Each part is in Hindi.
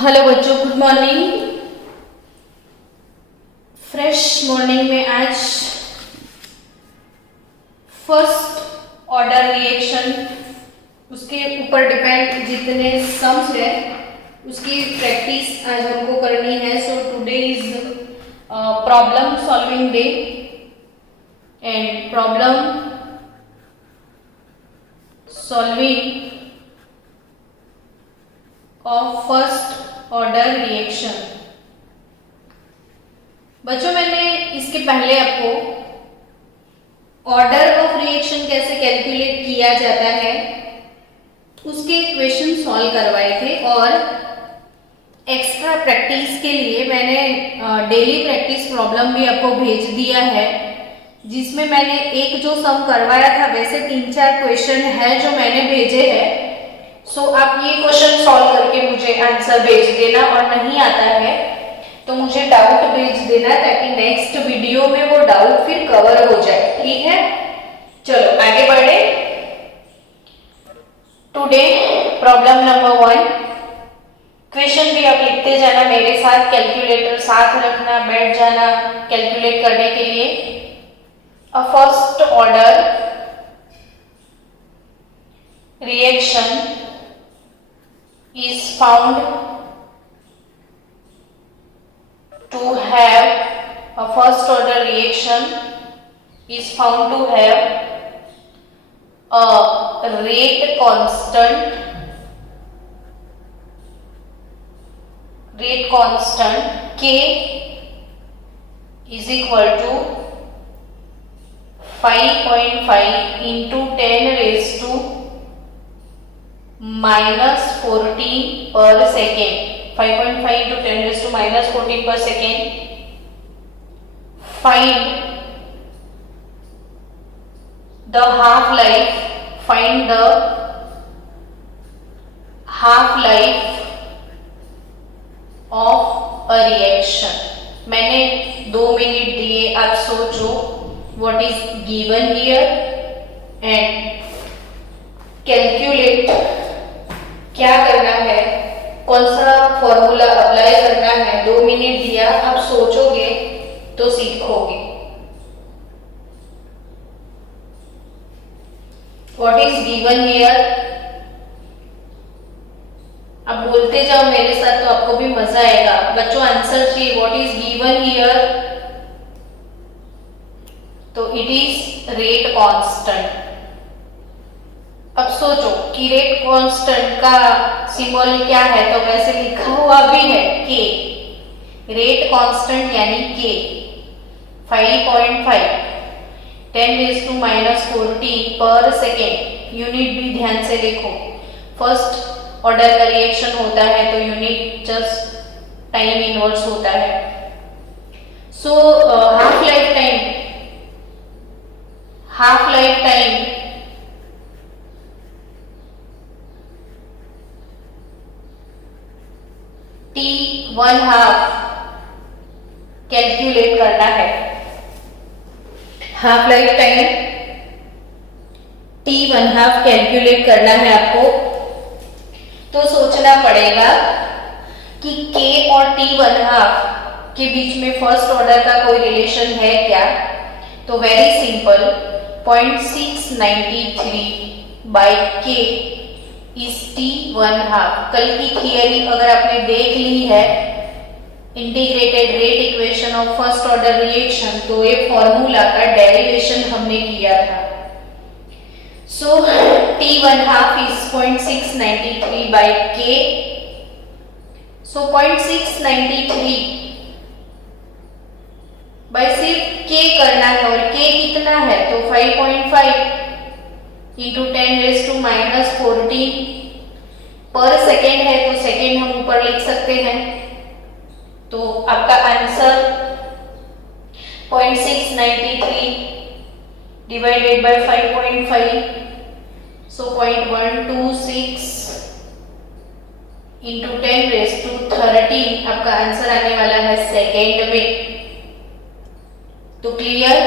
हेलो बच्चों, गुड मॉर्निंग। फ्रेश मॉर्निंग में आज फर्स्ट ऑर्डर रिएक्शन, उसके ऊपर डिपेंड जितने सम्स है उसकी प्रैक्टिस आज हमको करनी है। So today is problem solving day and problem solving of first order reaction. बच्चों, मैंने इसके पहले आपको ऑर्डर ऑफ रिएक्शन कैसे कैलकुलेट किया जाता है उसके क्वेश्चन सॉल्व करवाए थे, और एक्स्ट्रा प्रैक्टिस के लिए मैंने डेली प्रैक्टिस प्रॉब्लम भी आपको भेज दिया है, जिसमें मैंने एक जो सम करवाया था वैसे 3-4 क्वेश्चन है जो मैंने भेजे हैं। सो आप ये क्वेश्चन सॉल्व करके मुझे आंसर भेज देना, और नहीं आता है तो मुझे डाउट भेज देना ताकि नेक्स्ट वीडियो में वो डाउट फिर कवर हो जाए। ठीक है, चलो आगे बढ़े। Today problem number 1। क्वेश्चन भी आप लिखते जाना मेरे साथ, कैलकुलेटर साथ रखना, बैठ जाना कैलकुलेट करने के लिए। A first order reaction is found to have a first order reaction is found to have a rate constant K is equal to 5.5 into 10 raised to -14 per second. 5.5 into 10 raised to -14 per second. Find the half-life. Find the half-life of a reaction. मैंने 2 मिनट दिए, आप सोचो what is given here and calculate क्या करना है, कौन सा फॉर्मूला अप्लाई करना है। 2 मिनट दिया, आप सोचोगे तो सीखोगे। व्हाट इज गिवन हियर, अब बोलते जाओ मेरे साथ तो आपको भी मजा आएगा। बच्चों आंसर चाहिए, व्हाट इज गिवन हियर, तो इट इज रेट कांस्टेंट। अब सोचो कि रेट कांस्टेंट का सिंबल क्या है, तो वैसे लिखा हुआ भी है के। रेट कांस्टेंट यानी के 5.5 10 raised to -14 पर सेकेंड। यूनिट भी ध्यान से लिखो, फर्स्ट ऑर्डर का रिएक्शन होता है तो यूनिट जस्ट टाइम इनवर्स होता है। So half life time T1/2 calculate करना है। Half life time T1/2 calculate करना है आपको, तो सोचना पड़ेगा कि K और T1/2 के बीच में फर्स्ट ऑर्डर का कोई रिलेशन है क्या। तो very simple, 0.693 by K is T1/2। कल की थियरी अगर आपने देख ली है, integrated rate equation of first order reaction, तो ये फॉर्मूला का डेरिवेशन हमने किया था। So T1/2 is 0.693 by K। So 0.693 by सिर्फ K करना है, और K कितना है तो 5.5 इंटू 10 raised to -14 पर सेकेंड है, तो सेकेंड हम ऊपर लिख सकते हैं। तो आपका answer 0.693 divided by 5.5, so 0.126 into 10 raised to 13 आपका आंसर आने वाला है सेकेंड में। तो क्लियर,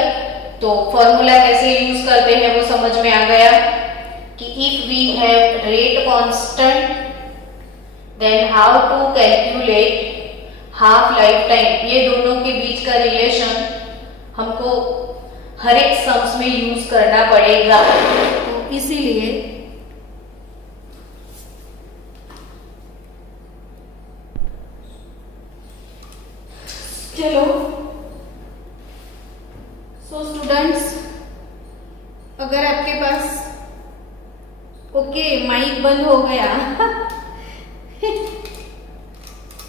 तो फॉर्मूला कैसे यूज करते हैं वो समझ में आ गया कि if we have rate constant then how to calculate half life time, ये दोनों के बीच का रिलेशन हमको हर एक सम्स में यूज करना पड़ेगा, तो इसीलिए चलो। सो स्टूडेंट्स, अगर आपके पास ओके माइक बंद हो गया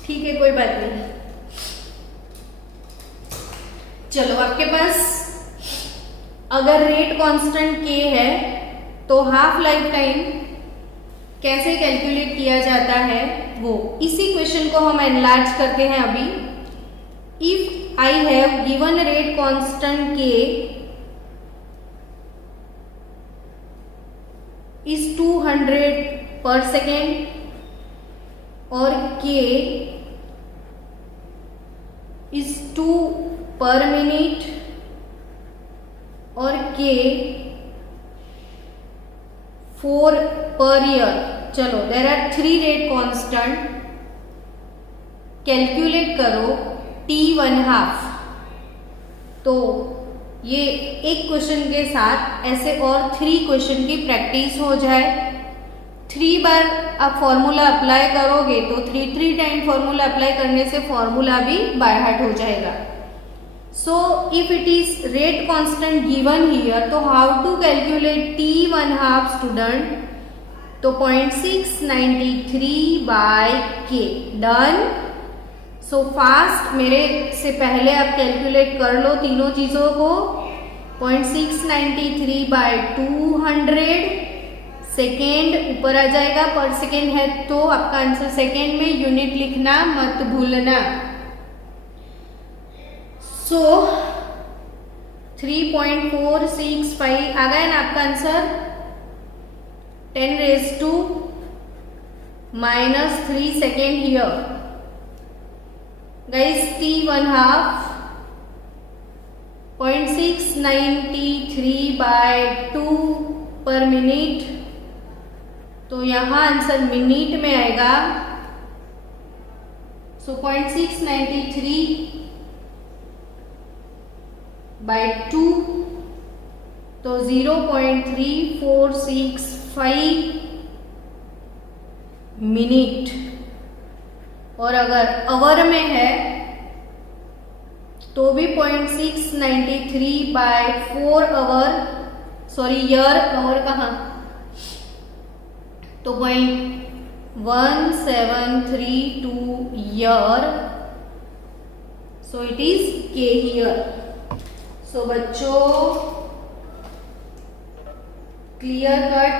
ठीक है, कोई बात नहीं। चलो, आपके पास अगर रेट कांस्टेंट k है तो हाफ लाइफ टाइम कैसे कैलकुलेट किया जाता है, वो इसी क्वेश्चन को हम एनलार्ज करते हैं अभी। If I have given rate constant k is 200 per second और k is 2 per minute और k 4 per year। चलो, there are 3 rate constant, calculate करो t1/2। तो ये एक क्वेश्चन के साथ ऐसे और 3 क्वेश्चन की प्रैक्टिस हो जाए। 3 बार आप फॉर्मूला अप्लाई करोगे तो 3 टाइम फॉर्मूला अप्लाई करने से फॉर्मूला भी बाय हार्ट हो जाएगा। So if it is rate constant given here, तो how to calculate t1/2 student, तो 0.693 by k। Done. So fast, मेरे से पहले आप कैलकुलेट कर लो तीनों चीजों को। 0.693 बाय 200 सेकेंड ऊपर आ जाएगा, पर सेकेंड है तो आपका आंसर सेकेंड में, यूनिट लिखना मत भूलना। सो 3.465 आ गया ना आपका answer. 10⁻³ second here guys. t1/2 0.693 by 2 पर मिनट, तो यहां आंसर मिनट में आएगा। सो 0.693 बाय 2, तो 0.3465 मिनट। और अगर आवर में है तो भी 0.693 by 4 hour, sorry year, hour कहाँ, तो 0.1732 year. So it is k here. So बच्चों, क्लियर कट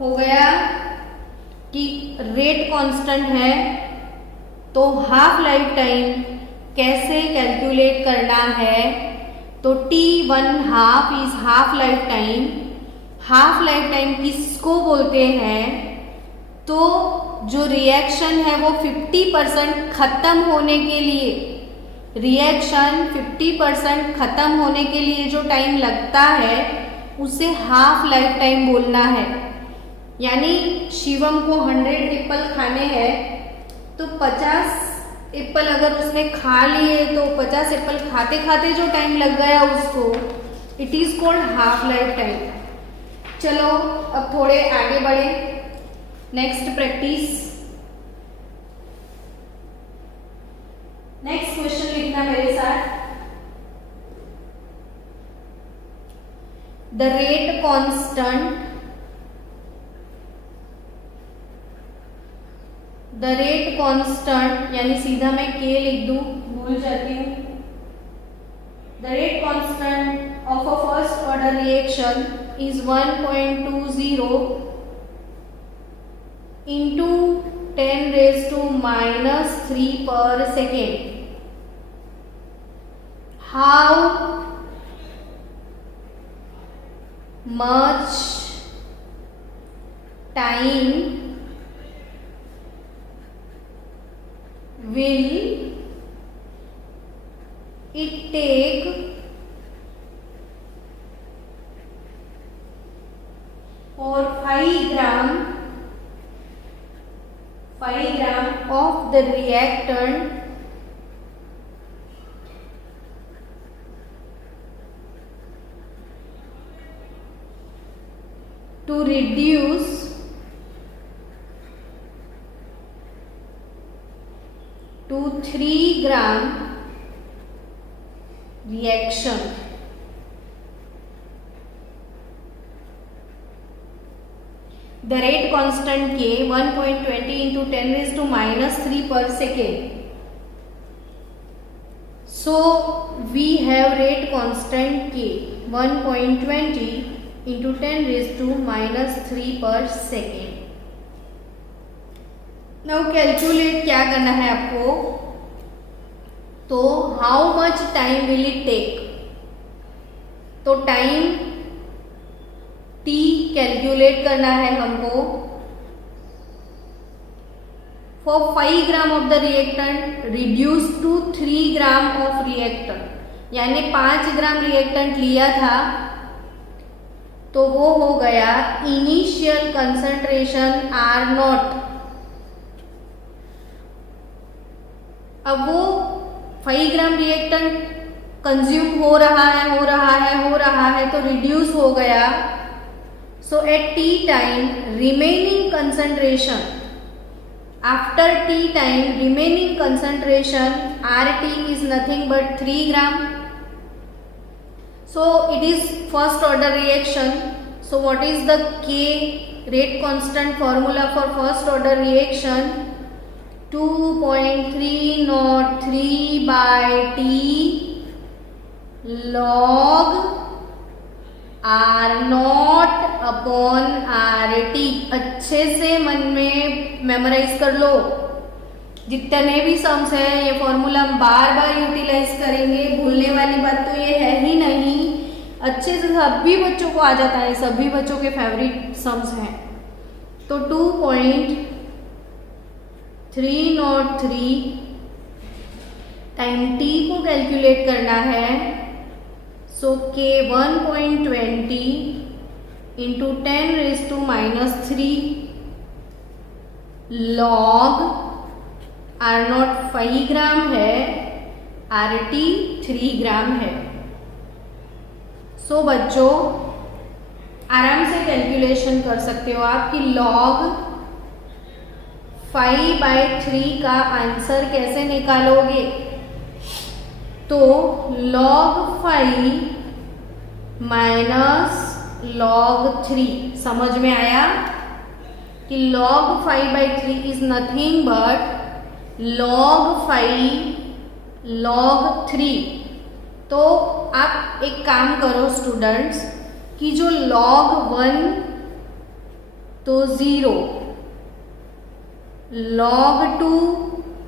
हो गया कि रेट कांस्टेंट है तो हाफ लाइफ टाइम कैसे कैलकुलेट करना है। तो t1/2 is half life time. Half life time किसको बोलते हैं, तो जो रिएक्शन है वो 50% खत्म होने के लिए, रिएक्शन 50% खत्म होने के लिए जो टाइम लगता है उसे हाफ लाइफ टाइम बोलना है। यानी शिवम को 100 एप्पल खाने हैं, तो 50 एप्पल अगर उसने खा लिए तो 50 एप्पल खाते खाते जो टाइम लग गया उसको, it is called half life time. चलो, अब थोड़े आगे बढ़े। नेक्स्ट प्रैक्टिस, नेक्स्ट क्वेश्चन लिखना मेरे साथ। The rate constant, the rate constant, यानी सीधा मैं k लिख दूं, भूल जाती हूँ। The rate constant of a first order reaction is 1.20 into 10⁻³ पर second. How much time will it take for 5 gram 5 gram of the reactant to reduce to 3 gram reaction. The rate constant K 1.20 into 10 raised to minus 3 per second. So we have rate constant K 1.20 into 10 raised to minus 3 per second. Now calculate क्या करना है आपको, तो how much time will it take, तो टाइम t कैलकुलेट करना है हमको for 5 gram of the reactant reduce to 3 gram of reactant, यानी 5 ग्राम रिएक्टेंट लिया था तो वो हो गया इनिशियल कंसंट्रेशन R0। अब वो 5 ग्राम रिएक्टेंट कंज्यूम हो रहा है तो रिड्यूस हो गया। So at T time remaining concentration, after T time remaining concentration RT is nothing but 3 gram. So it is first order reaction. So what is the K rate constant formula for first order reaction? 2.303 by T log R0 upon RT। अच्छे से मन में मेमोराइज कर लो, जितने भी सम्स हैं ये फॉर्मूला हम बार बार यूटिलाइज करेंगे, भूलने वाली बात तो ये है ही नहीं। अच्छे से सभी बच्चों को आ जाता है, सभी बच्चों के फेवरेट सम्स हैं। तो 2.303 टाइम t को कैलकुलेट करना है। So K 1.20 into 10 raise to minus 3 log R0 5 gram है, RT 3 ग्राम है। सो बच्चों आराम से कैलकुलेशन कर सकते हो आप कि log 5/3 का आंसर कैसे निकालोगे। तो log 5 माइनस log 3, समझ में आया कि log 5/3 is nothing but log 5 log 3। तो आप एक काम करो स्टूडेंट्स कि जो log 1 तो 0, log 2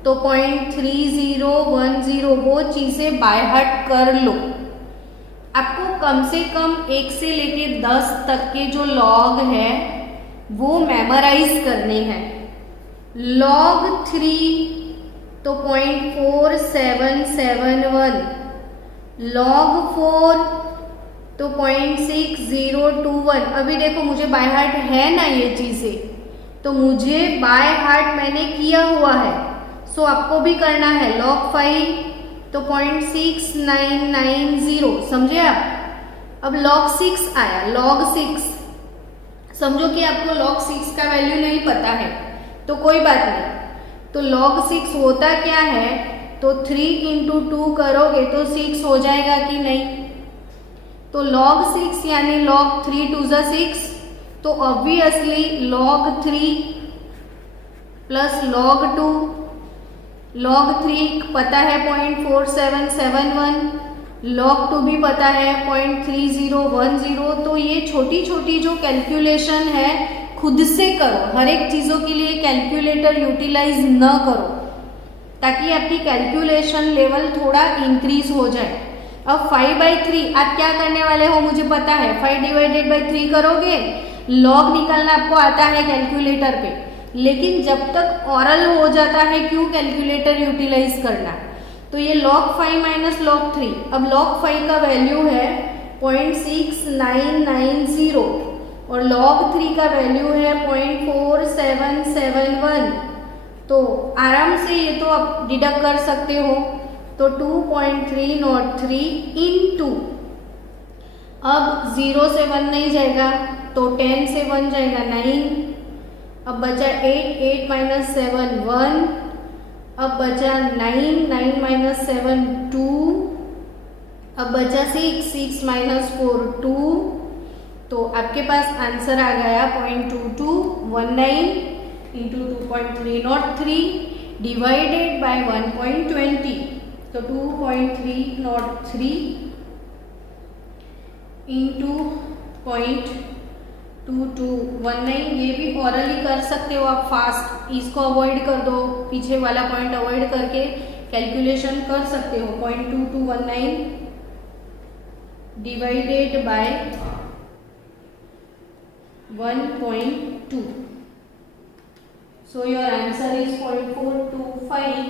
तो 0.3010 वो चीज़ें बाय हार्ट कर लो। आपको कम से कम 1 से लेके 10 तक के जो log है वो मेमोराइज करने हैं। log 3 तो 0.4771, log 4 तो 0.6021। अभी देखो मुझे बाय हार्ट है ना ये चीज़ें, तो मुझे बाय हार्ट मैंने किया हुआ है। सो आपको भी करना है। log 5 तो 0.6990, समझे आप। अब log 6 आया, log 6 समझो कि आपको log 6 का वैल्यू नहीं पता है तो कोई बात नहीं। तो log 6 होता क्या है, तो 3 into 2 करोगे तो 6 हो जाएगा कि नहीं। तो log 6 यानी log 3 2 6, तो obviously log 3 plus log 2, log 3 पता है 0.4771, log 2 भी पता है 0.3010। तो ये छोटी छोटी जो कैलकुलेशन है खुद से करो, हर एक चीज़ों के लिए कैलकुलेटर यूटिलाइज न करो ताकि आपकी कैलकुलेशन लेवल थोड़ा इंक्रीज हो जाए। अब 5/3 आप क्या करने वाले हो मुझे पता है, 5/3 करोगे, log निकालना आपको आता है कैलकुलेटर पे, लेकिन जब तक ऑरल हो जाता है क्यों कैलकुलेटर यूटिलाइज करना। तो ये log 5 माइनस log 3, अब log 5 का वैल्यू है 0.6990 और log 3 का वैल्यू है 0.4771। तो आराम से ये तो आप डिडक्ट कर सकते हो। तो 2.303 इंटू, अब 0 से 1 नहीं जाएगा तो 10 से 1 जाएगा 9, अब बचा 8, 8 माइनस 7 1, अब बचा 9, 9 माइनस 7 2, अब बचा 6, 6 माइनस 4 2। तो आपके पास आंसर आ गया 0.2219 इंटू 2.303 डिवाइडेड बाय 1.20। तो 2.303 इंटू 0.2219, ये भी ऑरली कर सकते हो आप फास्ट, इसको अवॉइड कर दो, पीछे वाला पॉइंट अवॉइड करके कैलकुलेशन कर सकते हो। 0.2219 divided by 1.2, so your answer is 0.425।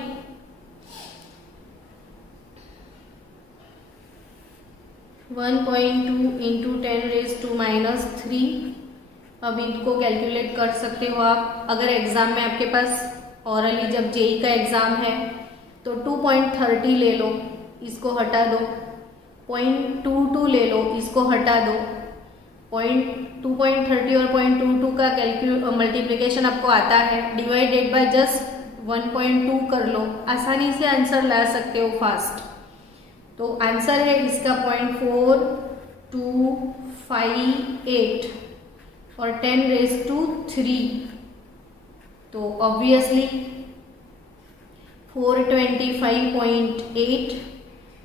One point two into 10⁻³ अब इनको कैलकुलेट कर सकते हो आप। अगर एग्जाम में आपके पास ऑरली जब जेई का एग्जाम है तो 2.30 ले लो, इसको हटा दो, 0.22 ले लो, इसको हटा दो, 2.30 और 0.22 का मल्टीप्लिकेशन आपको आता है, डिवाइडेड बाय जस्ट 1.2 कर लो, आसानी से आंसर ला सकते हो फास्ट। तो आंसर है इसका 0.4258 और 10⁻³ तो ऑब्वियसली 425.8,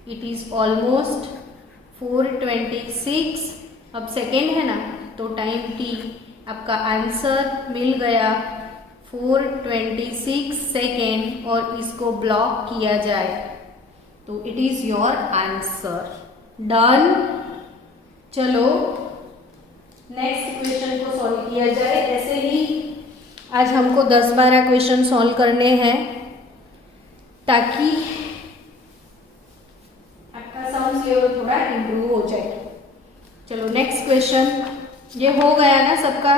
इट इज ऑलमोस्ट 426। अब सेकेंड है ना, तो टाइम टी, आपका आंसर मिल गया 426 सेकेंड और इसको ब्लॉक किया जाए तो it is your answer. Done. चलो नेक्स्ट क्वेश्चन को सॉल्व किया जाए। ऐसे ही आज हमको 10-12 क्वेश्चन सॉल्व करने हैं ताकि आपका साउंड लेवल थोड़ा इम्प्रूव हो जाए। चलो नेक्स्ट क्वेश्चन, ये हो गया ना सबका।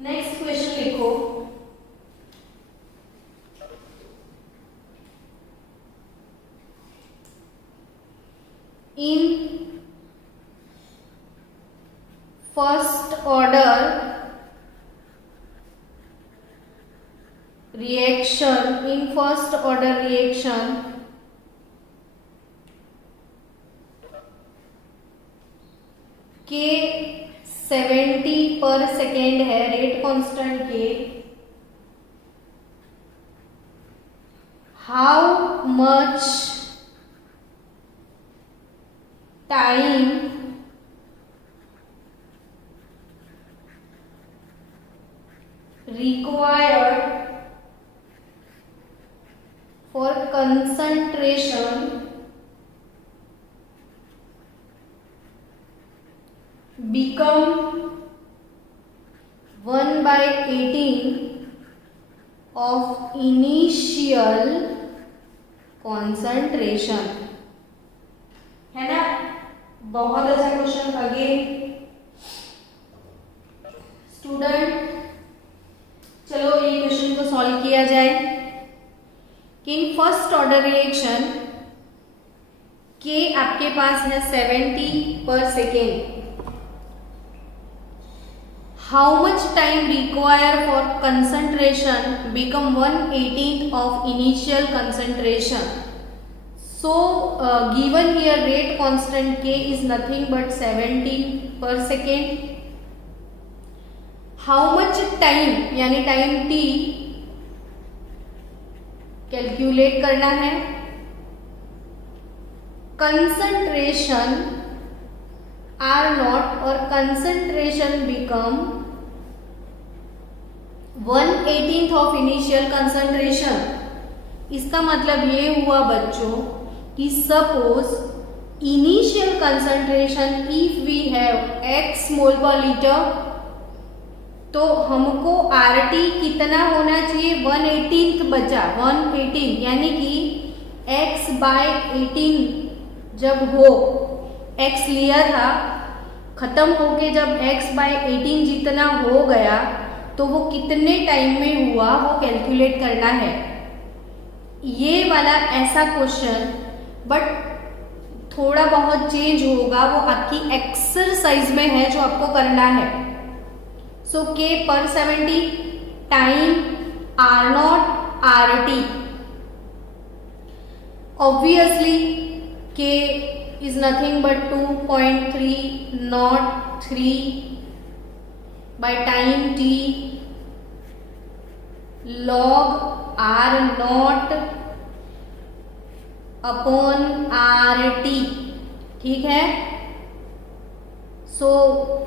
नेक्स्ट क्वेश्चन लिखो, in first order reaction K 70 पर सेकेंड है, रेट कांस्टेंट के, how much time required for concentration become 1/18 of initial concentration, है ना। बहुत अच्छा क्वेश्चन। अगेन स्टूडेंट, चलो ये क्वेश्चन को सॉल्व किया जाए कि इन फर्स्ट ऑर्डर रिएक्शन के आपके पास है 70 पर second, how much time require for concentration become 1/18 of initial concentration. So given here rate constant K is nothing but 70 per second. How much time यानी टाइम T कैलकुलेट करना है। कंसंट्रेशन R0 और concentration become 1/18 of initial concentration. इसका मतलब ये हुआ बच्चों कि suppose initial concentration if we have x mole per litre, तो हमको RT कितना होना चाहिए, 1/18 बचा, 1/18 यानी कि x/18 जब हो, x लिया था, खत्म होके जब x/18 जितना हो गया तो तो वो कितने टाइम में हुआ वो कैलकुलेट करना है। ये वाला ऐसा क्वेश्चन, बट थोड़ा बहुत चेंज होगा, वो आपकी एक्सरसाइज में है जो आपको करना है। सो K पर 70 time R0 RT, obviously K is nothing but 2.303 by time t log R0 upon RT, ठीक है। So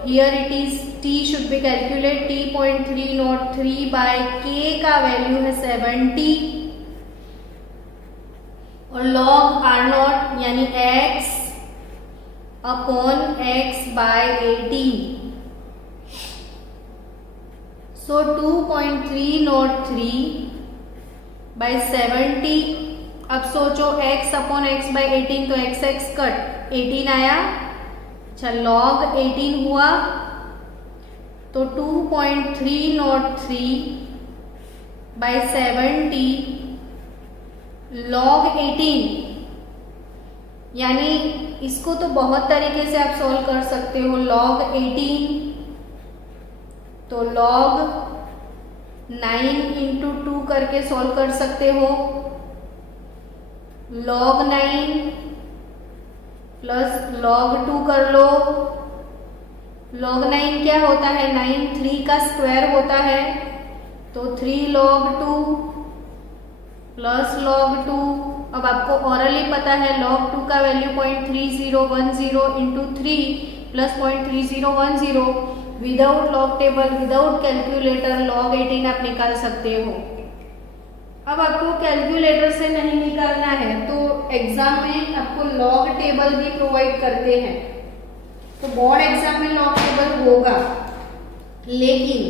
here it is t should be calculated, t.303 by k का वैल्यू है 70 और log R0 यानी x अपॉन x बाय 18। सो 2.303 बाय 70। अब सोचो x अपॉन x बाय 18, तो x कट 18 आया। अच्छा log 18 हुआ तो 2.303 बाय 70 log 18, यानी इसको तो बहुत तरीके से आप सॉल्व कर सकते हो। log 18 तो log 9 इंटू 2 करके सॉल्व कर सकते हो। log 9 प्लस log 2 कर लो। log 9 क्या होता है, 9 3 का स्क्वायर होता है, तो 3 log 2 प्लस log 2। अब आपको ऑरली पता है log 2 का value 0.3010 into 3 plus 0.3010। Without log table, without calculator log 18 आप निकाल सकते हो। अब आपको कैलकुलेटर से नहीं निकालना है तो एग्जाम में आपको लॉग टेबल भी प्रोवाइड करते हैं, तो बोर्ड एग्जाम में लॉग टेबल होगा, लेकिन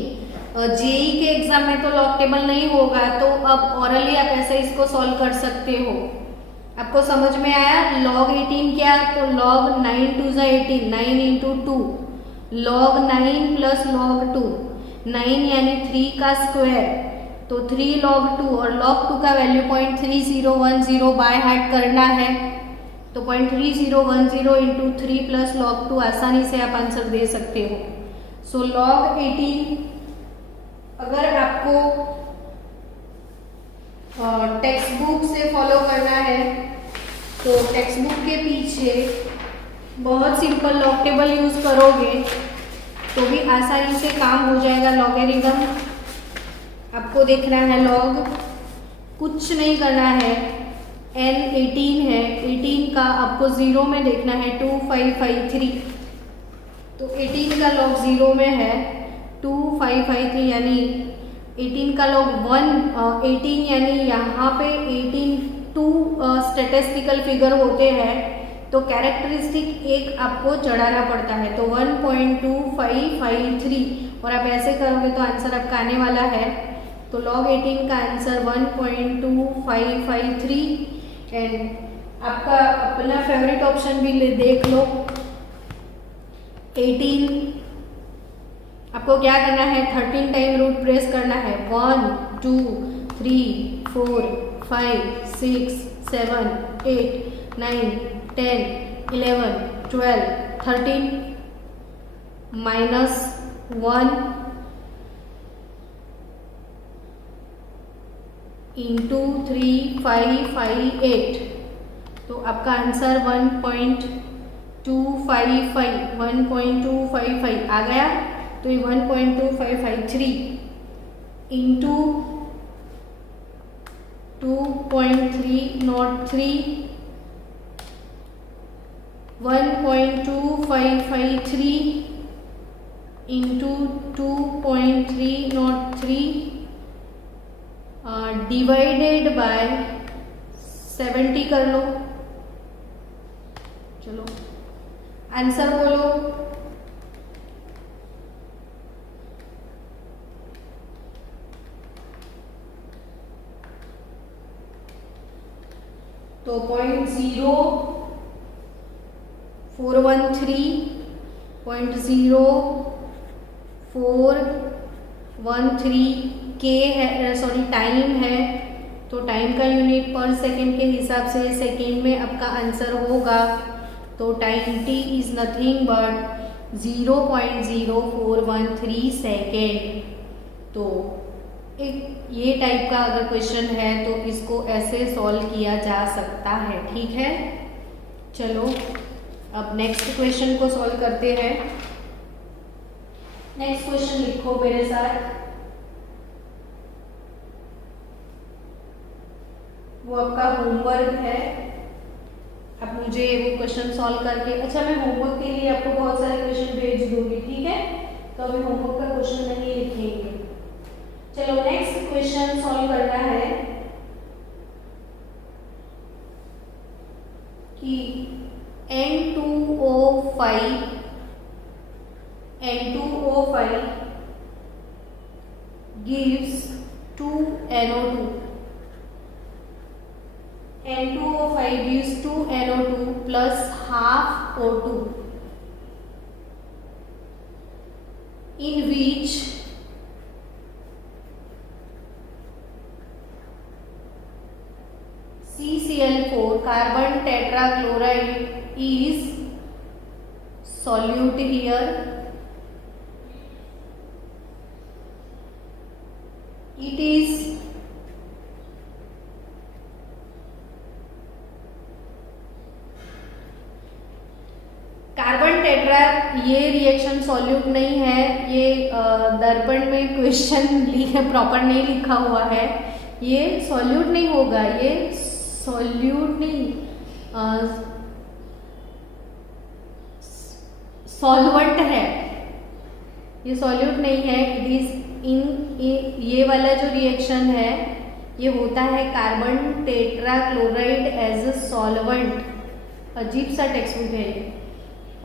जेई के एग्जाम में तो लॉग टेबल नहीं होगा। तो अब ऑरली आप ऐसे इसको सॉल्व कर सकते हो। आपको समझ में आया। log 18 क्या, तो log 9 2 18, 9 into 2, log 9 plus log 2, 9 यानी 3 का स्क्वायर, तो 3 log 2 और log 2 का वैल्यू 0.3010 बाय हार्ट करना है, तो 0.3010 इंटू 3 प्लस log 2 आसानी से आप आंसर दे सकते हो। सो log 18 अगर आपको टेक्स्ट बुक से फॉलो करना है तो टेक्स्ट बुक के पीछे बहुत सिंपल लॉग टेबल यूज करोगे तो भी आसानी से काम हो जाएगा। लॉगरिथम आपको देखना है, लॉग कुछ नहीं करना है, n 18 है, 18 का आपको जीरो में देखना है 2553, तो 18 का लॉग जीरो में है 2553, यानी 18 का log 1 18 यानी यहाँ पे 18 2 स्टैटिस्टिकल फिगर होते हैं, तो कैरेक्टरिस्टिक एक आपको चढ़ाना पड़ता है, तो 1.2553 और आप ऐसे करोगे तो आंसर आपका आने वाला है। तो log 18 का आंसर 1.2553 एंड आपका अपना फेवरेट ऑप्शन भी देख लो 18। आपको क्या करना है, 13 टाइम रूट प्रेस करना है, 1 2 3 4 5 6 7 8 9 10 11 12 13 माइनस 1 इंटू 3558, तो आपका आंसर 1.255 आ गया। तो ये 1.2553 इंटू 2.303, 1.2553 इंटू 2.303 डिवाइडेड बाय 70 कर लो। चलो आंसर बोलो। तो 0.0413, 0.0413 13 के है, सॉरी टाइम है, तो टाइम का यूनिट पर सेकेंड के हिसाब से सेकेंड में आपका आंसर होगा। तो time T is nothing but 0.0413 second. तो एक ये टाइप का अगर क्वेश्चन है तो इसको ऐसे सॉल्व किया जा सकता है। ठीक है, चलो अब नेक्स्ट क्वेश्चन को सॉल्व करते हैं। नेक्स्ट क्वेश्चन लिखो मेरे साथ। वो आपका होमवर्क है, अब मुझे वो क्वेश्चन सॉल्व करके, अच्छा मैं होमवर्क के लिए आपको बहुत सारे क्वेश्चन भेज दूंगी, ठीक है, तो अभी होमवर्क का क्वेश्चन नहीं लिखेंगे। चलो नेक्स्ट क्वेश्चन सॉल्व करना है कि N2O5 gives 2NO2. N2O5 gives 2NO2 plus half O2, in which CCl4 carbon tetrachloride is solute here. It is carbon tetra, ये रिएक्शन सॉल्यूट नहीं है, ये दर्पण में क्वेश्चन प्रॉपर नहीं लिखा हुआ है, ये सॉल्यूट नहीं होगा, ये सॉल्यूट नहीं, सॉल्वेंट है, ये सॉल्यूट नहीं है। इट इज इन ये वाला जो रिएक्शन है ये होता है carbon tetrachloride as a solvent. अजीब सा टेक्स्ट बुक है ये,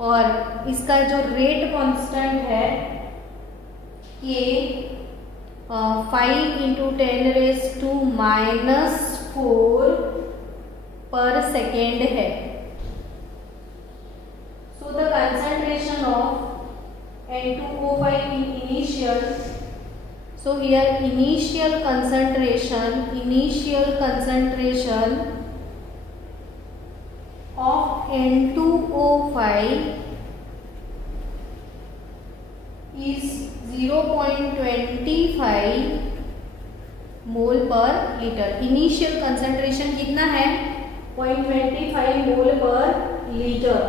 और इसका जो रेट कांस्टेंट है ये 5 × 10⁻⁴ पर सेकेंड है। So the concentration of N2O5 in initial, so here initial concentration of N2O5 is 0.25 mole per litre. Initial concentration कितना है? 0.25 मोल per litre.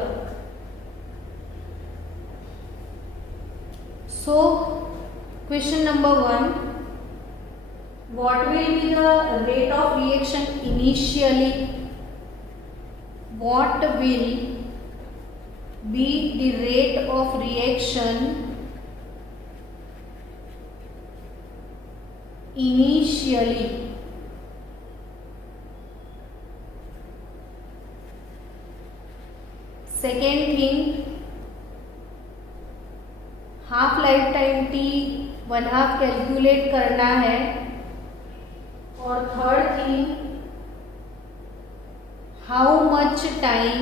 So question number 1, what will be the rate of reaction initially? What will be the rate of reaction initially? Second thing, half life time T 1/2 calculate करना है। और third thing, how much time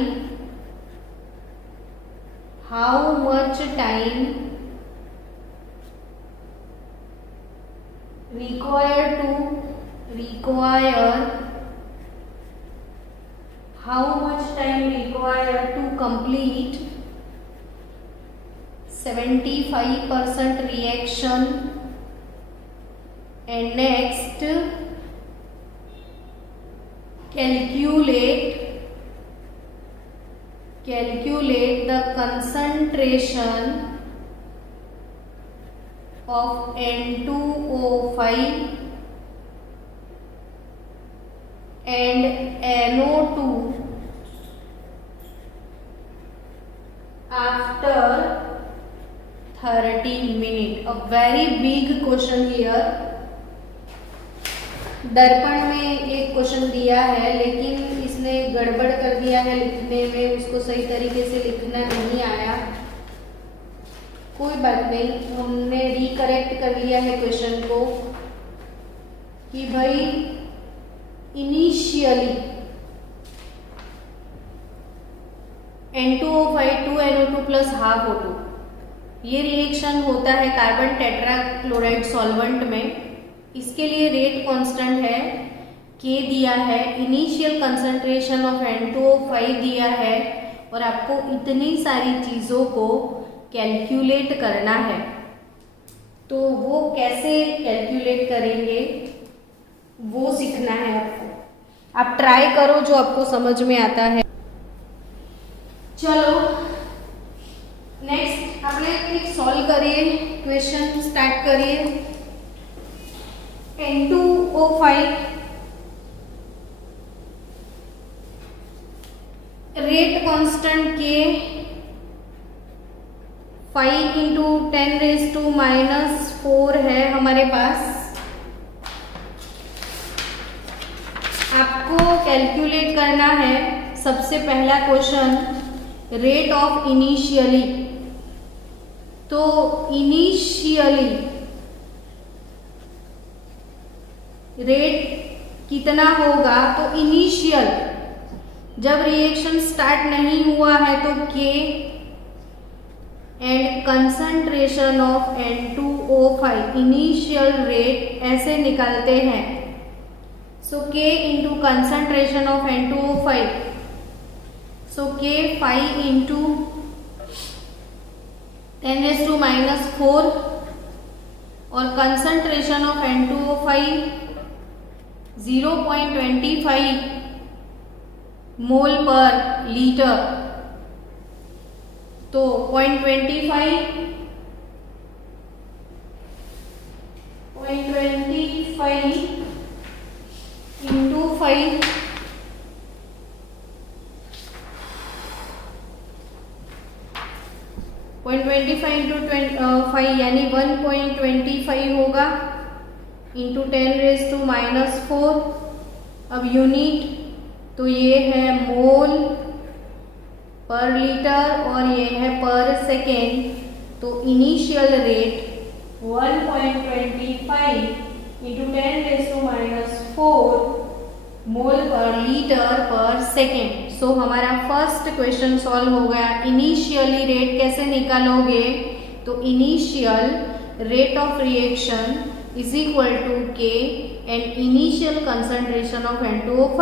required to complete 75% reaction, and next calculate the concentration of N2O5 and NO2 after 30 minutes. A very big question here. दर्पण में एक क्वेश्चन दिया है लेकिन इसने गड़बड़ कर दिया है लिखने में, उसको सही तरीके से लिखना नहीं आया। कोई बात नहीं, हमने रिकरेक्ट कर लिया है क्वेश्चन को कि भाई initially N2O5 2NO2 plus half O2, ये रिएक्शन होता है कार्बन टेट्राक्लोराइड सॉल्वेंट में। इसके लिए रेट कांस्टेंट है K दिया है, इनिशियल कंसंट्रेशन ऑफ N2O5 दिया है और आपको इतनी सारी चीज़ों को कैलकुलेट करना है। तो वो कैसे कैलकुलेट करेंगे वो सीखना है आपको। आप ट्राई करो जो आपको समझ में आता है। चलो नेक्स्ट આપણે એક સોલ્વ કરીએ, ક્વેશ્ચન સ્ટાર્ટ કરીએ। N2O5 rate constant K 5 into 10⁻⁻⁴ है हमारे पास। आपको कैलकुलेट करना है सबसे पहला क्वेश्चन रेट ऑफ इनिशियली। तो इनिशियली रेट कितना होगा? तो इनिशियल जब रिएक्शन स्टार्ट नहीं हुआ है तो K and concentration of N2O5 initial rate ऐसे निकालते हैं। सो K into concentration of N2O5, so K 5 into 10⁻⁻⁴ और concentration of N2O5 0.25 mole per litre. तो 0.25 इंटू 5 0.25 इंटू 5 यानी 1.25 होगा इंटू 10⁻⁻⁴। अब यूनिट तो ये है मोल पर लीटर और ये है पर सेकेंड। तो इनिशियल रेट 1.25 इंटू 10⁻⁴ मोल पर लीटर पर सेकेंड। सो हमारा फर्स्ट क्वेश्चन सॉल्व हो गया। इनिशियली रेट कैसे निकालोगे? तो initial rate of reaction is equal to K and initial concentration of N2O5।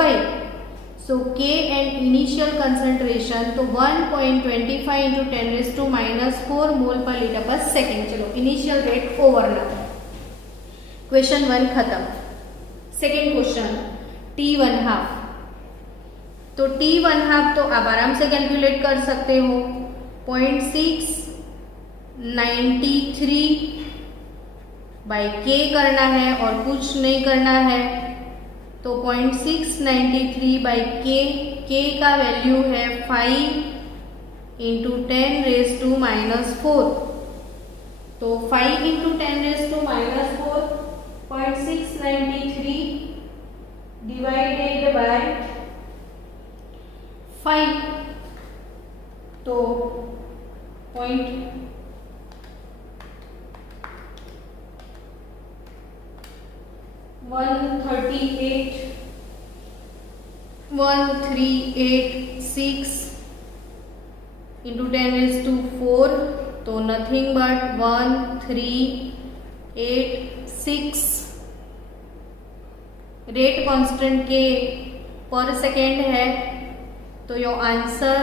So K and initial concentration तो 1.25 इंटू 10⁻⁴ मोल पर लीटर पर सेकेंड। चलो इनिशियल रेट ओवर ना। क्वेश्चन 1 खत्म। Second question T1/2। तो T1/2 तो आप आराम से कैलकुलेट कर सकते हो। 0.693 बाई K करना है और कुछ नहीं करना है। तो 0.693 बाई K का वैल्यू है 5 इंटू 10⁻⁻⁴। तो 5 इंटू 10⁻⁴ 0.693 डिवाइडेड बाय 5 तो 1386 इंटू 10⁻⁴ तो नथिंग बट 1386। रेट कांस्टेंट के पर सेकेंड है। तो your answer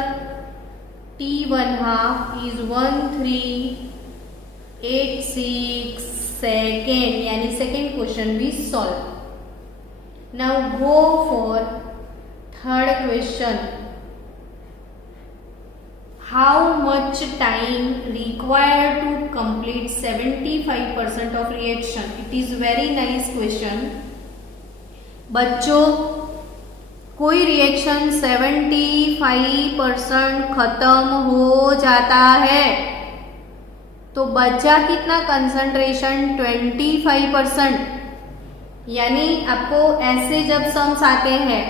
T1/2 is 1386 second, यानी सेकेंड क्वेश्चन भी solve. Now go for third question. How much time required to complete 75% of reaction? It is very nice question. बच्चों कोई रिएक्शन 75% खत्म हो जाता है तो बचा कितना कंसंट्रेशन? 25%। यानी आपको ऐसे जब सम्स आते हैं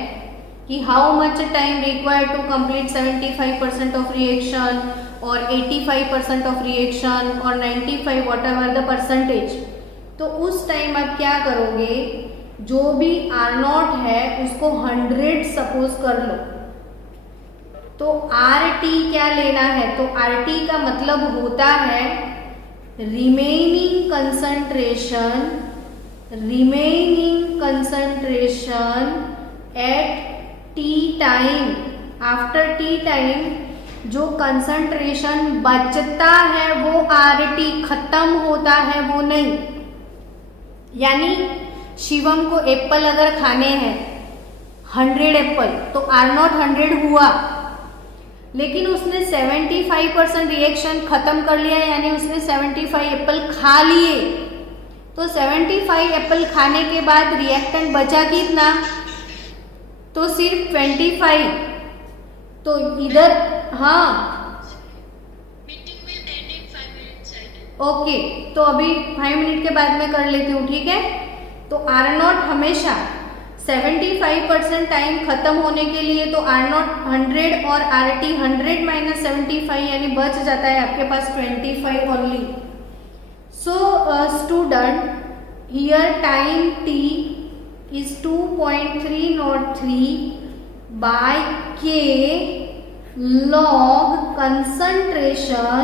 कि how much time required to complete 75% of reaction और 85% ऑफ रिएक्शन और 95 वॉट एवर द परसेंटेज, तो उस टाइम आप क्या करोगे? जो भी R0 है उसको 100 सपोज कर लो। तो RT क्या लेना है? तो RT का मतलब होता है remaining concentration at t time, after t time जो कंसंट्रेशन बचता है वो RT, खत्म होता है वो नहीं। यानी शिवम को एप्पल अगर खाने हैं 100 एप्पल तो R0 100 हुआ, लेकिन उसने 75% रिएक्शन खत्म कर लिया, यानी उसने 75 एप्पल खा लिए। तो 75 एप्पल खाने के बाद रिएक्टेंट बचा कितना? तो सिर्फ 25। तो इधर हाँ ओके, तो अभी 5 मिनट के बाद मैं कर लेती हूँ, ठीक है। तो R0 हमेशा 75% टाइम खत्म होने के लिए तो R0 100 और RT 100 माइनस 75 यानी बच जाता है आपके पास 25 only. So student here time T is 2.303 by K log concentration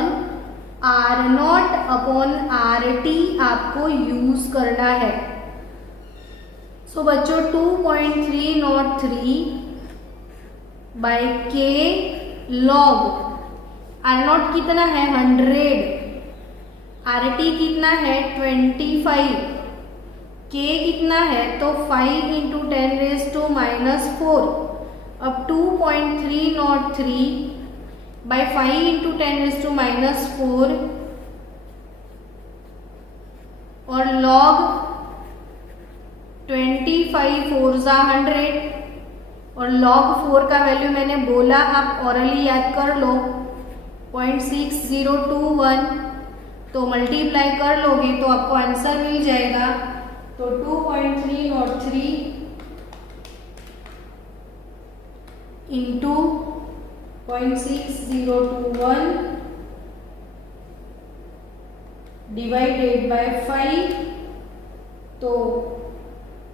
R0 upon RT आपको यूज करना है। सो बच्चों 2.303 बाई K log R0 कितना है 100, RT कितना है 25, K कितना है तो 5 इंटू 10⁻⁻⁴। अब 2.303 बाई 5 इंटू 10⁻⁻⁴ और log 25 4 100 और log 4 का वैल्यू मैंने बोला, आप ऑरली याद कर लो 0.6021, तो मल्टीप्लाई कर लोगे तो आपको आंसर मिल जाएगा। तो 2.303 इंटू 0.6021 डिवाइडेड बाय 5 तो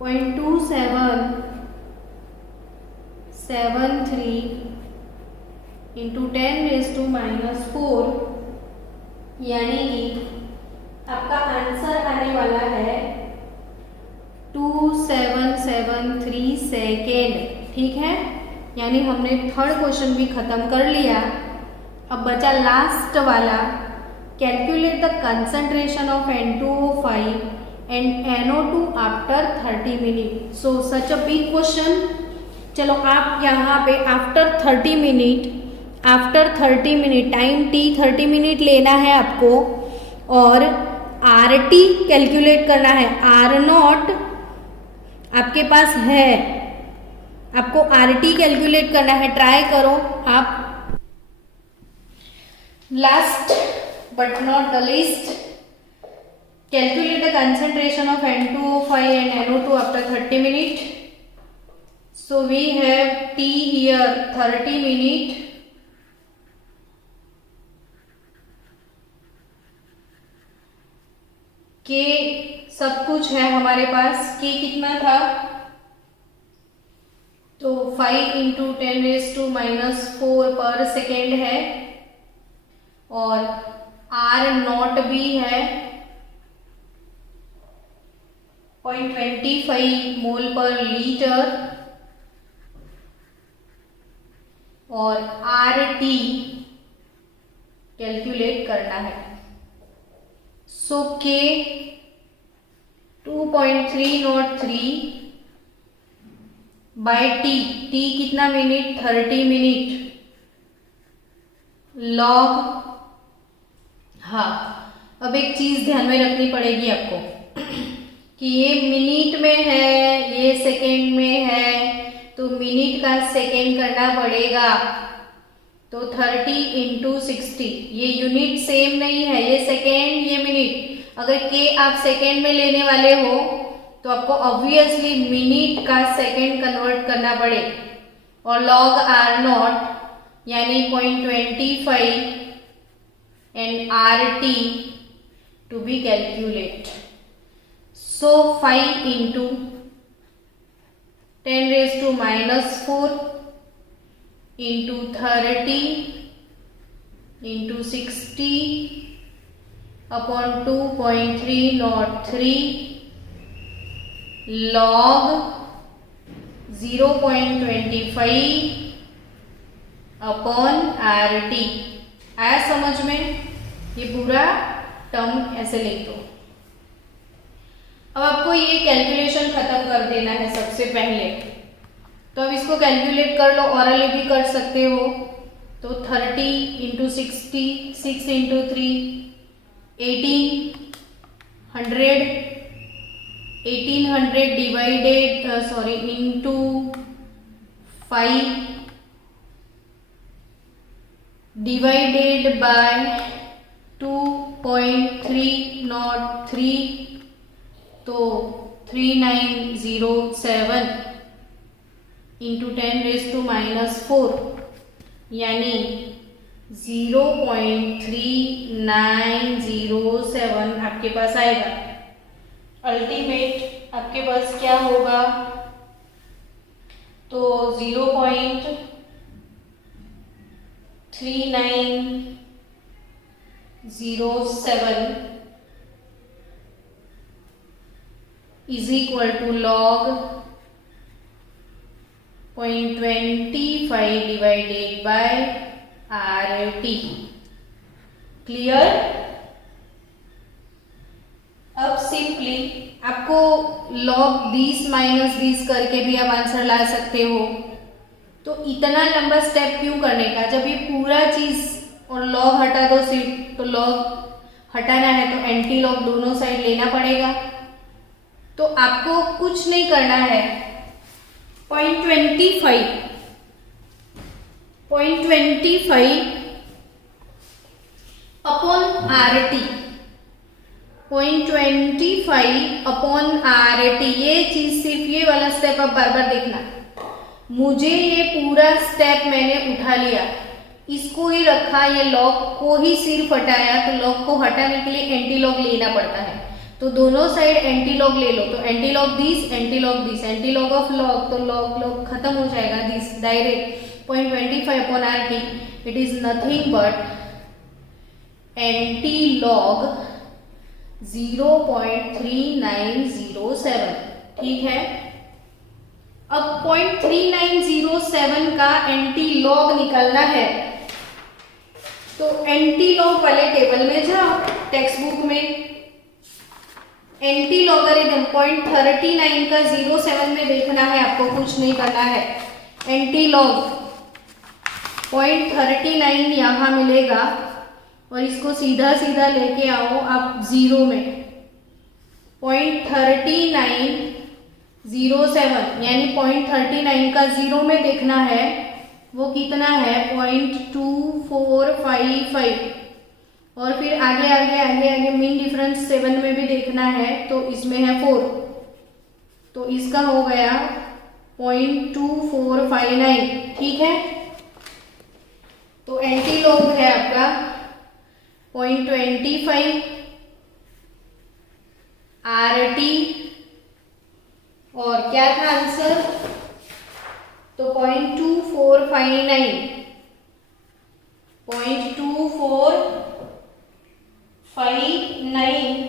0.2773 इंटू 10⁻⁻⁴, यानी कि आपका आंसर आने वाला है 2773 सेकेंड, ठीक है। यानी हमने थर्ड क्वेश्चन भी खत्म कर लिया। अब बचा लास्ट वाला, calculate the concentration of N2O5 and NO2 after 30 minute. So such a big question. चलो आप यहाँ पे after 30 minute time T 30 minute लेना है आपको और RT कैलकुलेट करना है। R0 आपके पास है, आपको RT कैलकुलेट करना है, ट्राई करो आप। Last but not the least, calculate the concentration of N2O5 and NO2 after 30 minutes. So we have T here 30 minutes, K सब कुछ है हमारे पास। K कितना था तो 5 इंटू 10⁻⁻⁴ पर सेकेंड है और R0 भी है 0.25 मोल पर लीटर और RT कैलकुलेट करना है। सो K 2.303 बाय T कितना मिनट 30 मिनट लॉग। हाँ, अब एक चीज ध्यान में रखनी पड़ेगी आपको कि ये मिनट में है, ये सेकेंड में है, तो मिनट का सेकेंड करना पड़ेगा। तो 30 इंटू 60, ये यूनिट सेम नहीं है, ये सेकेंड ये मिनट। अगर के आप सेकेंड में लेने वाले हो तो आपको ऑब्वियसली मिनट का सेकेंड कन्वर्ट करना पड़े और लॉग R0 यानी 0.25 and RT to be calculate. So 5 into 10⁻⁻⁴ into 30 into 60 upon 2.303 log 0.25 upon RT। आया समझ में? ये पूरा टर्म ऐसे लिख दो। अब आपको ये कैलकुलेशन खत्म कर देना है सबसे पहले, तो अब इसको कैलकुलेट कर लो, ऑरली भी कर सकते हो। तो 30 into 60, 6 into 3, 1800 divided into 5 divided by 2.303, तो 3907 इंटू 10⁻⁴ यानी 0.3907 आपके पास आएगा। अल्टीमेट आपके पास क्या होगा? तो 0.3907 is equal to log 0.25 divided by RT। Clear? अब सिंपली आपको log 20 माइनस 20 करके भी आप आंसर ला सकते हो। तो इतना लंबा स्टेप क्यों करने का? जब ये पूरा चीज और log हटा दो सिर्फ, तो log हटाना है तो एंटी लॉग दोनों साइड लेना पड़ेगा। तो आपको कुछ नहीं करना है, 0.25 अपॉन RT, 0.25 अपॉन RT। ये चीज सिर्फ ये वाला स्टेप आप बार बार देखना। मुझे ये पूरा स्टेप मैंने उठा लिया, इसको ही रखा, ये लॉग को ही सिर्फ हटाया, तो लॉग को हटाने के लिए एंटी लॉग लेना पड़ता है। तो दोनों साइड एंटी लॉग ले लो, तो anti log this, anti log this, anti log of log, तो लॉग लॉग खत्म हो जाएगा, this direct 0.25 upon RT, it is nothing but anti log 0.3907। ठीक है? अब 0.3907 का एंटी लॉग निकालना है, तो एंटी लॉग वाले टेबल में जाओ, टेक्स्ट बुक में एंटी लॉगरिथम 0.39 का 07 में देखना है, आपको कुछ नहीं करना है। एंटी लॉग 0.39 यहाँ मिलेगा और इसको सीधा सीधा लेके आओ आप 0 में, 0.3907 यानी 0.39 का 0 में देखना है, वो कितना है 0.2455, और फिर आगे आगे आगे आगे मीन डिफरेंस 7 में भी देखना है, तो इसमें है 4, तो इसका हो गया 0.2459। ठीक है? तो एंटी लॉग है आपका 0.25 RT, और क्या था आंसर? तो 0.2459, 0.2459,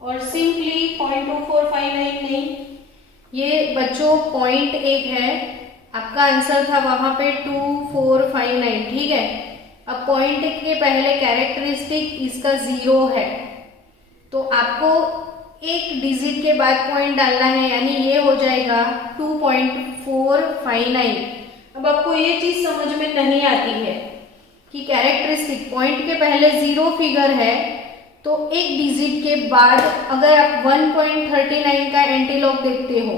और सिंपली 0.2459 नहीं, ये बच्चों 0.1 है, आपका आंसर था वहां पे 2459। ठीक है? अब 0.1 के पहले कैरेक्टरिस्टिक इसका 0 है, तो आपको एक डिजिट के बाद पॉइंट डालना है, यानी ये हो जाएगा 2.459। अब आपको ये चीज समझ में नहीं आती है कि कैरेक्टरिस्टिक पॉइंट के पहले 0 फिगर है, तो एक डिजिट के बाद अगर आप 1.39 का एंटीलॉग देखते हो,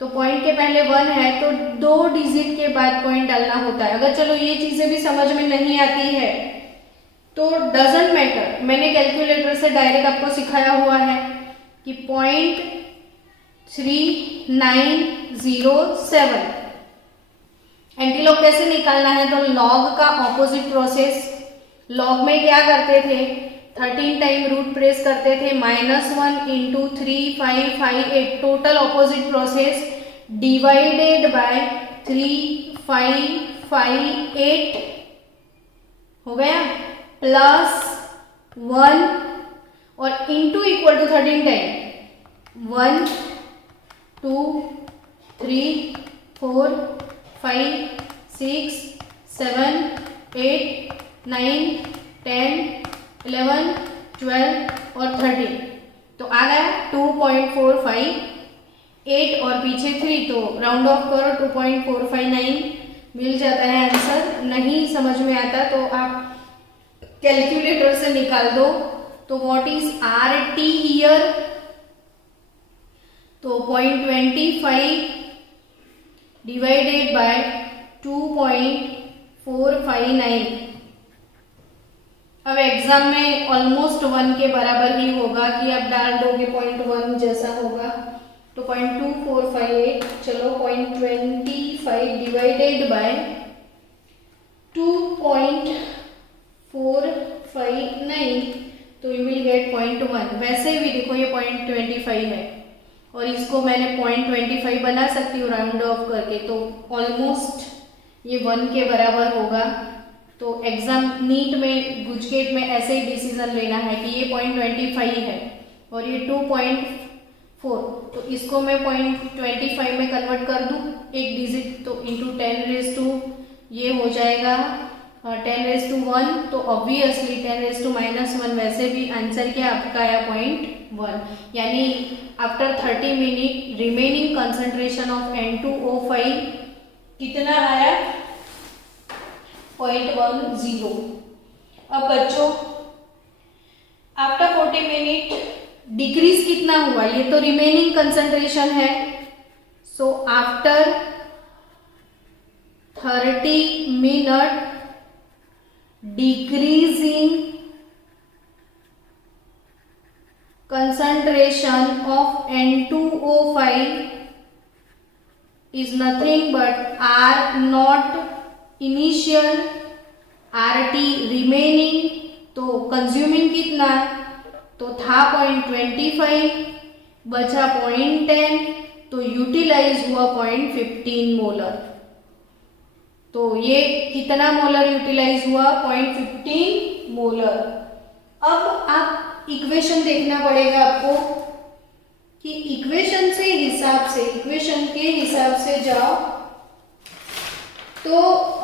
तो पॉइंट के पहले 1 है, तो 2 डिजिट के बाद पॉइंट डालना होता है। अगर चलो ये चीजें भी समझ में नहीं आती है तो डजंट मैटर, मैंने कैलकुलेटर से डायरेक्ट आपको सिखाया हुआ है कि 0.3907 एंटीलॉग कैसे निकालना है। तो लॉग का ऑपोजिट प्रोसेस, लॉग में क्या करते थे, 13 टाइम रूट प्रेस करते थे, -1 into 3558, total opposite process divided by 3558 हो गया, +1 और इंटू इक्वल टू 13 टाइम 1 2 3 4 5 6 7 8 9 10 11 12 और 13, तो आ गया 2.45, 8 और पीछे 3, तो राउंड ऑफ करो 2.459 मिल जाता है आंसर। नहीं समझ में आता तो आप कैलकुलेटर से निकाल दो। तो what is R T here, तो 0.25 डिवाइडेड बाय 2.459। अब एग्जाम में ऑलमोस्ट 1 के बराबर ही होगा कि आप डाल दोगे 0.1 जैसा होगा, तो 0.2458, चलो 0.25 डिवाइडेड बाय 2.459, तो यू विल गेट 0.1। वैसे भी देखो ये 0.25 है और इसको मैंने 0.25 बना सकती हूँ राउंड ऑफ करके, तो ऑलमोस्ट ये 1 के बराबर होगा। तो एग्जाम नीट में गुजकेट में ऐसे ही डिसीजन लेना है कि ये 0.25 है और ये 2.4, तो इसको मैं 0.25 में कन्वर्ट कर दूं एक डिजिट, तो इंटू 10⁻², ये हो जाएगा 10⁻1, तो ऑब्वियसली 10⁻−1, वैसे भी आंसर क्या आपका आया 0.1, यानी after 30 minute remaining concentration of N2O5 कितना आया 0.10। अब बच्चों आफ्टर 40 मिनट डिक्रीज कितना हुआ, ये तो रिमेनिंग कंसंट्रेशन है, so after 30 minute decreasing concentration of N2O5 is nothing but R naught initial, RT remaining, तो कंज्यूमिंग कितना, तो था 0.25, बचा 0.10, तो यूटिलाइज हुआ 0.15 मोलर। तो ये कितना मोलर यूटिलाइज हुआ 0.15 मोलर। अब आप इक्वेशन देखना पड़ेगा आपको कि इक्वेशन के हिसाब से जाओ। तो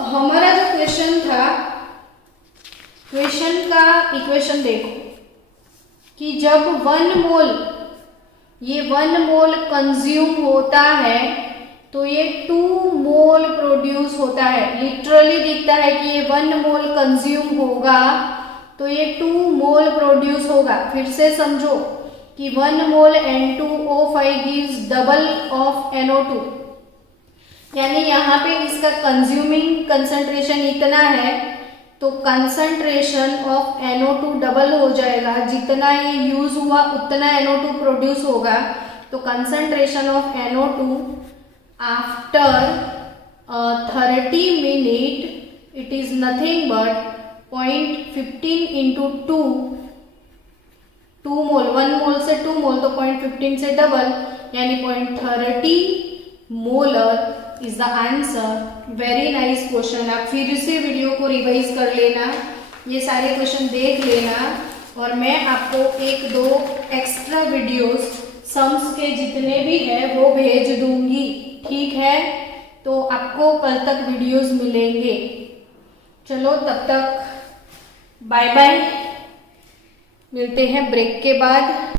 हमारा जो क्वेश्चन था, क्वेश्चन का इक्वेशन देखो कि जब 1 मोल कंज्यूम होता है तो ये 2 मोल प्रोड्यूस होता है। लिटरली दिखता है कि ये 1 मोल कंज्यूम होगा तो ये 2 मोल प्रोड्यूस होगा। फिर से समझो कि 1 मोल N2O5 gives double of NO2, यानी यहाँ पे इसका कंज्यूमिंग कंसंट्रेशन इतना है तो कंसंट्रेशन ऑफ NO2 डबल हो जाएगा। जितना ये यूज हुआ उतना NO2 प्रोड्यूस होगा। तो concentration of NO2 after 30 minute it is nothing but 0.15 into 2 मोल, 1 मोल से 2 मोल तो 0.15 से डबल, यानी 0.30 molar is the answer. Very nice question. आप फिर से वीडियो को रिवाइज कर लेना, ये सारे क्वेश्चन देख लेना और मैं आपको 1-2 एक्स्ट्रा वीडियोस सम्स के जितने भी है वो भेज दूंगी, ठीक है। तो आपको कल तक वीडियोस मिलेंगे। चलो तब तक बाय बाय, मिलते हैं ब्रेक के बाद।